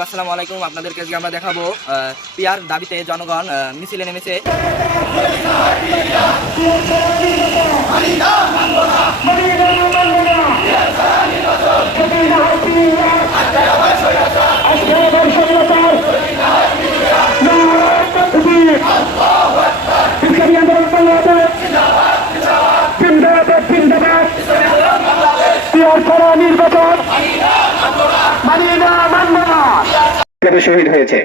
আসসালামু আলাইকুম। আপনাদেরকে আজকে আমরা দেখাবো পিয়ার দাবিতে জনগণ মিছিলে নেমেছে। শহীদ হয়েছে,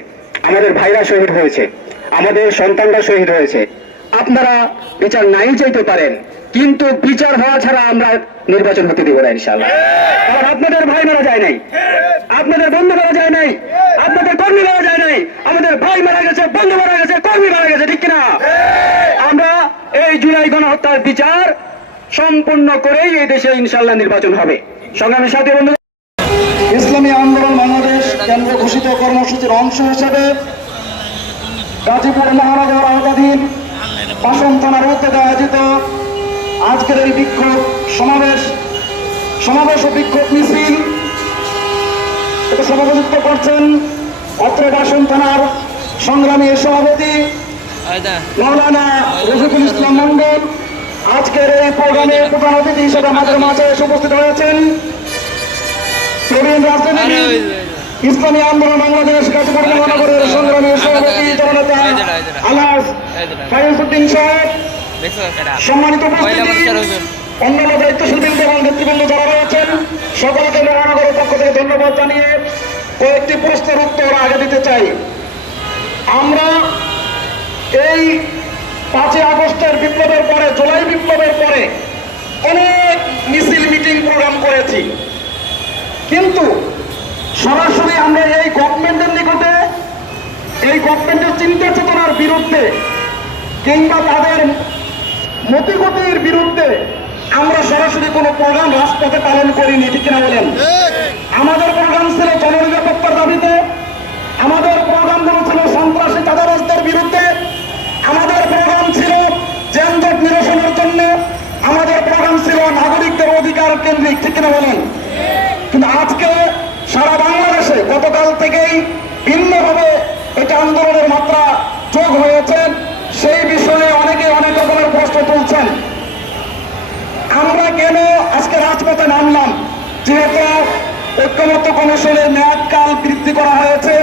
আমাদের ভাইরা শহীদ হয়েছে, আমাদের সন্তানরা শহীদ হয়েছে। আপনারা বিচার নাই চাইতে পারেন, কিন্তু বিচার হওয়া ছাড়া আমরা নির্বাচন হতে দেব না ইনশাআল্লাহ। কারণ আপনাদের ভাই মারা যায় নাই, আপনাদের বন্ধু মারা যায় নাই, আপনাদের কর্মী মারা যায় নাই, আমাদের ভাই মারা গেছে, বন্ধু মারা গেছে, কর্মী মারা গেছে, ঠিক কিনা? আমরা এই জুলাই গণহত্যার বিচার সম্পূর্ণ করেই এই দেশে ইনশাআল্লাহ নির্বাচন হবে। সংগ্রামী সাথী বন্ধু, ইসলামী আন্দোলন বাংলাদেশ কেন্দ্র ঘোষিত কর্মসূচির অংশ হিসেবে গাজীপুর মহানগর আওতাধীন পাশন থানার উদ্যোগে আয়োজিত আজকের এই বিক্ষোভ সমাবেশ ও বিক্ষোভ মিছিল সভাপতিত্ব করছেন অত্র পাশন থানার সংগ্রামী সভাপতি মৌলানা রফিকুল ইসলাম মন্ডল। আজকের এই প্রোগ্রামে প্রধান অতিথি হিসেবে আমাদের মাঝে উপস্থিত হয়েছেন প্রবীণ রাজনীতিবিদ, ইসলামী আন্দোলন বাংলাদেশ গাজীপুর মহানগরের সংগ্রামী সভাপতি জননেতা আলহাজ ফাইজউদ্দিন সাহেব, সম্মানিত উপস্থিতি, অন্যান্য দায়িত্বশীল বৃন্দ এবং নেতৃবৃন্দ যারা রয়েছেন সকলকে মহানগরের পক্ষ থেকে ধন্যবাদ জানিয়ে কয়েকটি প্রশ্নের উত্তর আগে দিতে চাই। আমরা এই 5ই আগস্টের বিপ্লবের পরে, জুলাই বিপ্লবের পরে অনেক মিছিল মিটিং প্রোগ্রাম করেছি, কিন্তু সরাসরি আমরা এই গভর্নমেন্টের নিকটে, এই গভর্নমেন্টের চিন্তা চেতনার বিরুদ্ধে কিংবা তাদের মতিগতির বিরুদ্ধে আমরা সরাসরি কোনো প্রোগ্রাম রাজপথে পালন করিনি, ঠিক কিনা বলেন? আমাদের প্রোগ্রাম ছিল জননিরাপত্তার দাবিতে, আমাদের প্রোগ্রামগুলো ছিল সন্ত্রাসী চাঁদাবাজদের বিরুদ্ধে, আমাদের প্রোগ্রাম ছিল যানজট নিরসনের জন্য, আমাদের প্রোগ্রাম ছিল নাগরিকদের অধিকার কেন্দ্রিক, ঠিক কিনা বলেন? কিন্তু আজকে সারা বাংলাদেশে গতকাল থেকেই ভিন্নভাবে এটা আন্দোলনের মাত্রা যোগ হয়েছে। সেই বিষয়ে অনেকে অনেক রকমের প্রশ্ন তুলছেন। আমরা কেন আজকে রাজপথে নামলাম? যেহেতু ঐক্যমত্য কমিশনের মেয়াদকাল বৃদ্ধি করা হয়েছে,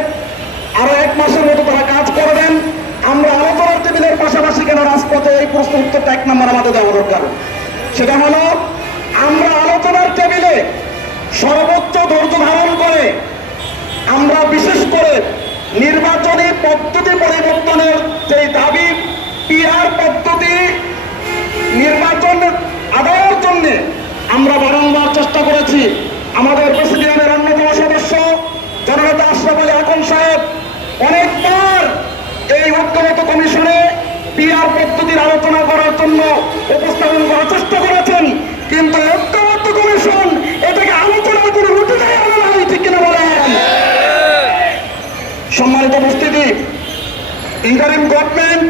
আরো 1 মাসের মতো তারা কাজ করবেন। আমরা আলোচনার টেবিলের পাশাপাশি কেন রাজপথে, এই প্রশ্ন উত্তরটা 1 নম্বর আমাদের দেওয়া দরকার। সেটা হলো, আমরা আলোচনার টেবিলে সর্বোচ্চ ধৈর্য ধারণ করে আমরা বিশেষ করে নির্বাচনী পদ্ধতি পরিবর্তনের যে দাবি, পিআর পদ্ধতি নির্বাচন আদায়ের জন্য আমরা বারংবার চেষ্টা করেছি। আমাদের প্রেসিডিয়ামের অন্যতম সদস্য জননেতা আশরাফ আলী আকন সাহেব অনেকবার এই ঐক্যমত্য কমিশনে পিআর পদ্ধতির আলোচনা করার জন্য উপস্থাপন করার চেষ্টা করেছেন, কিন্তু ঐক্যমত্য কমিশন এটাকে আলোচনার কোনো রুটিনে আনা নাই, ঠিক কিনা বলেন? সম্মানিত উপস্থিতি, ইন্টারিম গভর্নমেন্ট